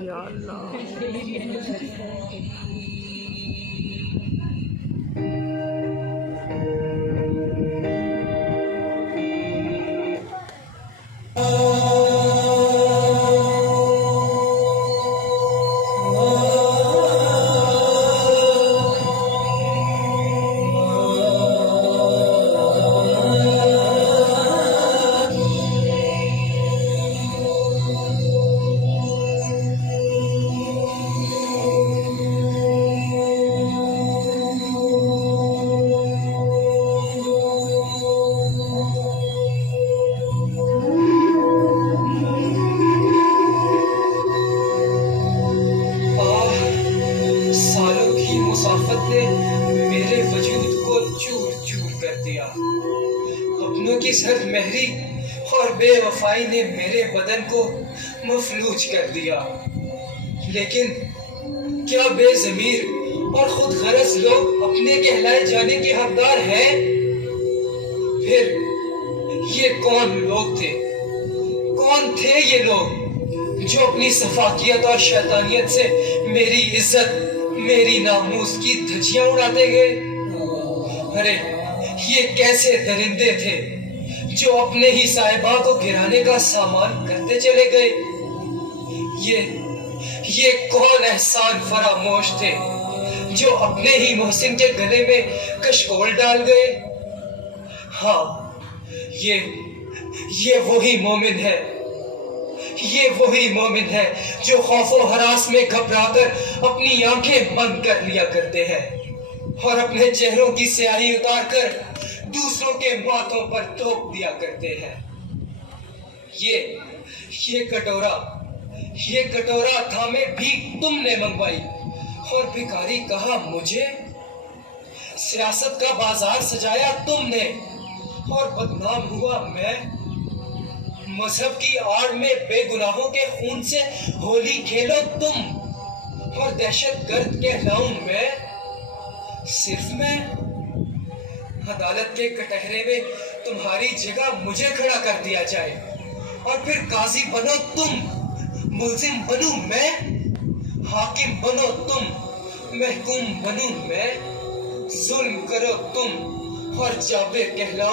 या अल्लाह। सालों की मुसाफत ने मेरे वजूद को चूर चूर कर दिया। अपनों की सर्द मेहरी और बेवफाई ने मेरे बदन को मफलूज कर दिया। लेकिन क्या बेज़मीर और खुद गरज लोग अपने कहलाए जाने के हकदार हैं? फिर ये कौन लोग थे? कौन थे ये लोग जो अपनी सफाकियत और शैतानियत से मेरी इज्जत, मेरी नामूस की धज्जियां उड़ाते गए? अरे ये कैसे दरिंदे थे जो अपने ही साहिबा को गिराने का सामान करते चले गए? ये कौन एहसान फरामोश थे जो अपने ही मोहसिन के गले में कशकोल डाल गए? हाँ, ये वही मोमिन है, ये वही मोमिन है जो खौफो हरास में घबराकर अपनी आंखें बंद कर लिया करते हैं और अपने चेहरों की स्याही उतारकर दूसरों के माथों पर थोप दिया करते हैं। ये कटोरा थामे भीख तुमने मंगवाई और भिखारी कहा मुझे। सियासत का बाजार सजाया तुमने और बदनाम हुआ मैं। मजहब की आड़ में बेगुनाहों के खून से होली खेलो तुम और दहशतगर्द कहलाऊं मैं। सिर्फ मैं अदालत के कटहरे में तुम्हारी जगह मुझे खड़ा कर दिया जाए और फिर काजी बनो तुम, मुल्जिम बनूं मैं, हाकिम बनो तुम, महकूम बनूं मैं, जुल्म करो तुम और जाबिर कहलाऊं